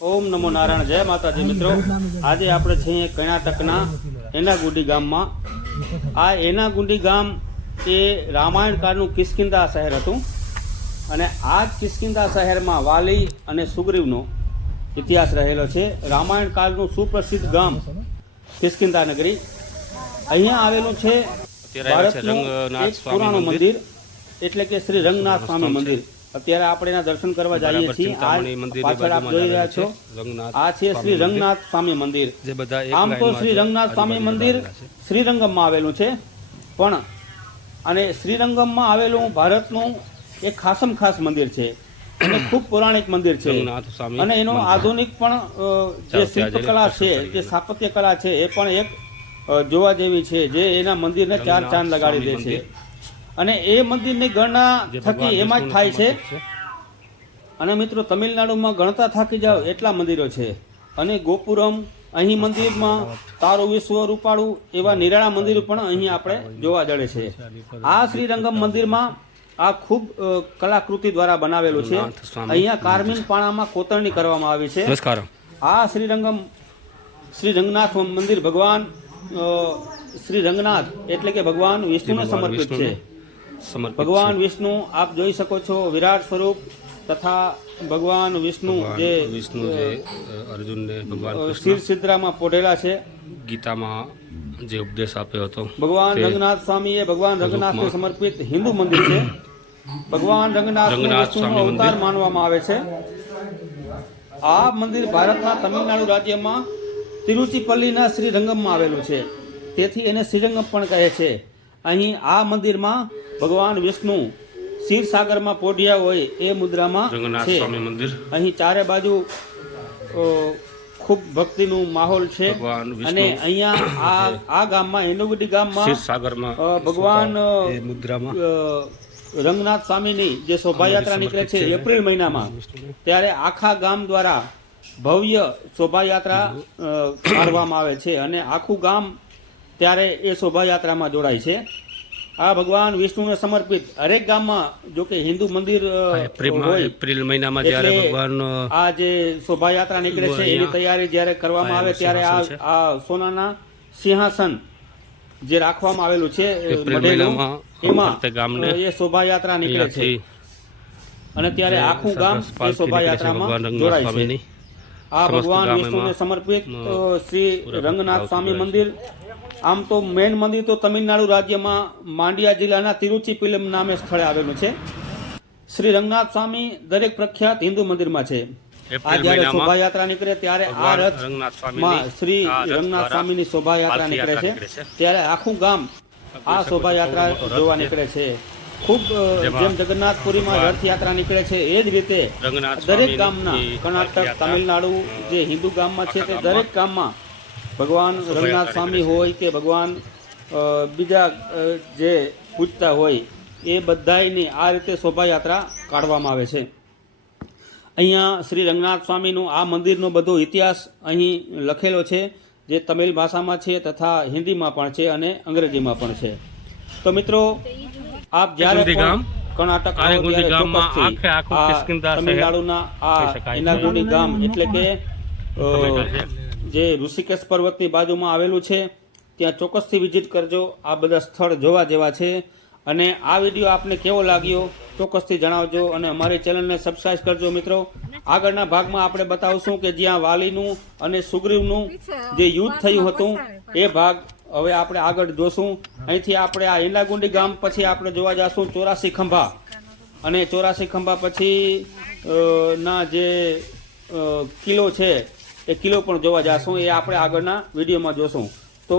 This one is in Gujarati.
ઓમ નમો નારાયણ. જય માતાજી મિત્રો. આજે આપણે છીએ કર્ણાટકના એનાગુડી ગામમાં. આ એનાગુડી ગામ એ રામાયણ કાળનું કિષ્કિંધા શહેર હતું અને આ જ કિષ્કિંધા શહેરમાં વાલી અને સુગ્રીવનો ઇતિહાસ રહેલો છે. રામાયણ કાળનું સુપ્રસિદ્ધ ગામ કિષ્કિંધા નગરી. અહીંયા આવેલું છે ભારતનું એક પુરાણું મંદિર, એટલે કે શ્રી રંગનાથ સ્વામી મંદિર. અત્યારે આપણે એના દર્શન કરવા જઈએ છીએ. પાછળ આપ જોઈ રહ્યા છો, આ છે શ્રી રંગનાથ સ્વામી મંદિર. આમ તો શ્રી રંગનાથ સ્વામી મંદિર શ્રીરંગમમાં આવેલું છે, પણ અને શ્રીરંગમમાં આવેલું ભારતનું એક ખાસમ ખાસ મંદિર છે અને ખૂબ પૌરાણિક મંદિર છે. અને એનો આધુનિક પણ જે શિલ્પકલા છે, જે સ્થાપત્ય કલા છે, એ પણ એક જોવા જેવી છે, જે એના મંદિરને ચાર ચાંદ લગાડી દે છે. અને એ મંદિરની ગણના થકી એમાં જ થાય છે. અને મિત્રો, તમિલનાડુમાં ગણતા થાકી જાઓ એટલા મંદિરો છે. અને ગોપુરમ, અહીં મંદિરમાં તારું વિશ્વ રૂપાળું એવા નિરાળા મંદિરો પણ અહીં આપણે જોવા જડે છે. આ શ્રીરંગમ મંદિરમાં આ ખૂબ કલાકૃતિ દ્વારા બનાવેલું છે. અહીંયા કાર્મિન પાણામાં કોતરણી કરવામાં આવી છે. આ શ્રી રંગનાથ મંદિર ભગવાન શ્રી રંગનાથ એટલે કે ભગવાન વિષ્ણુને સમર્પિત છે. ભગવાન વિષ્ણુ આપ જોઈ શકો છો, વિરાટ સ્વરૂપ તથા ભગવાન વિષ્ણુ જે અર્જુનને ભગવાન શિર સિદ્રામાં પોઢેલા છે. ગીતામાં જે ઉપદેશ આપ્યો હતો, ભગવાન રંગનાથ સ્વામી એ ભગવાન રંગનાથને સમર્પિત હિન્દુ મંદિર છે. ભગવાન રંગનાથ વિષ્ણુનો અવતાર માનવામાં આવે છે. આ મંદિર ભારતના તમિલનાડુ રાજ્યમાં તિરુચિપલ્લીના શ્રીરંગમમાં આવેલું છે, તેથી એને શ્રીરંગમ પણ કહે છે. અહીં આ મંદિરમાં ભગવાન વિષ્ણુ ક્ષીરસાગરમાં પોઢ્યા હોય એ મુદ્રામાં છે. અહીં ચારે બાજુ ખૂબ ભક્તિનું માહોલ છે. અને અહીંયા આ ગામમાં એનાગુડી ગામમાં ભગવાન રંગનાથ સ્વામીની જે શોભાયાત્રા નીકળે છે એપ્રિલ મહિનામાં, ત્યારે આખા ગામ દ્વારા ભવ્ય શોભાયાત્રા કાઢવામાં આવે છે અને આખું ગામ ત્યારે એ શોભાયાત્રામાં જોડાય છે. આ ભગવાન વિષ્ણુને સમર્પિત હરેક ગામમાં, જો કે હિન્દુ મંદિર એપ્રિલ મહિનામાં જ્યારે ભગવાન આ જે શોભાયાત્રા નીકળે છે એની તૈયારી જ્યારે કરવામાં આવે ત્યારે આ સોનાના સિંહાસન જે રાખવામાં આવેલું છે એમાં એ શોભાયાત્રા નીકળે છે અને ત્યારે આખું ગામ એ શોભાયાત્રામાં જોડાય છે. આ ભગવાન વિષ્ણુને સમર્પિત શ્રી રંગનાથ સ્વામી મંદિર. આમ તો મેન મંદિર તો તમિલનાડુ રાજ્યમાં માંડિયા જિલ્લાના તિરુચિપલ્લમ નામે સ્થળે આવેલું છે. શ્રી રંગનાથ સ્વામી દરેક પ્રખ્યાત હિન્દુ મંદિરમાં છે. આ જ્યારે શોભાયાત્રા નીકળે ત્યારે આ રથમાં શ્રી રંગનાથ સ્વામીની શોભાયાત્રા નીકળે છે, ત્યારે આખું ગામ આ શોભાયાત્રા જોવા નીકળે છે. ખૂબ જેમ જગન્નાથપુરીમાં રથયાત્રા નીકળે છે એ જ રીતે દરેક ગામના, કર્ણાટક, તમિલનાડુ જે હિન્દુ ગામમાં છે તે દરેક ગામમાં ભગવાન રંગનાથ સ્વામી હોય કે ભગવાન બીજા જે પૂજતા હોય એ બધાની આ રીતે શોભાયાત્રા કાઢવામાં આવે છે. અહીંયા શ્રી રંગનાથ સ્વામીનું આ મંદિરનો બધો ઇતિહાસ અહીં લખેલો છે, જે તમિલ ભાષામાં છે તથા હિન્દીમાં પણ છે અને અંગ્રેજીમાં પણ છે. તો મિત્રો, આપ જ્યારે કર્ણાટક તમિલનાડુના આ એનાગુડી ગામ એટલે કે જે ઋષિકેશ પર્વતની બાજુમાં આવેલું છે, ત્યાં ચોક્કસથી વિઝિટ કરજો. આ બધા સ્થળ જોવા જેવા છે. અને આ વિડીયો આપને કેવો લાગ્યો ચોક્કસથી જણાવજો અને અમારી ચેનલને સબસ્ક્રાઇબ કરજો. મિત્રો, આગળના ભાગમાં આપણે બતાવશું કે જ્યાં વાલીનું અને સુગ્રીવનું જે યુદ્ધ થયું હતું એ ભાગ હવે આપણે આગળ જોશું. અહીંથી આપણે આ એનાગુડી ગામ પછી આપણે જોવા જઈશું 84 ખંભા, અને 84 ખંભા પછી ના જે કિલ્લો છે એ કિલ્લો પણ જોવા જઈશું. એ આપણે આગળના વિડીયોમાં જોશું. તો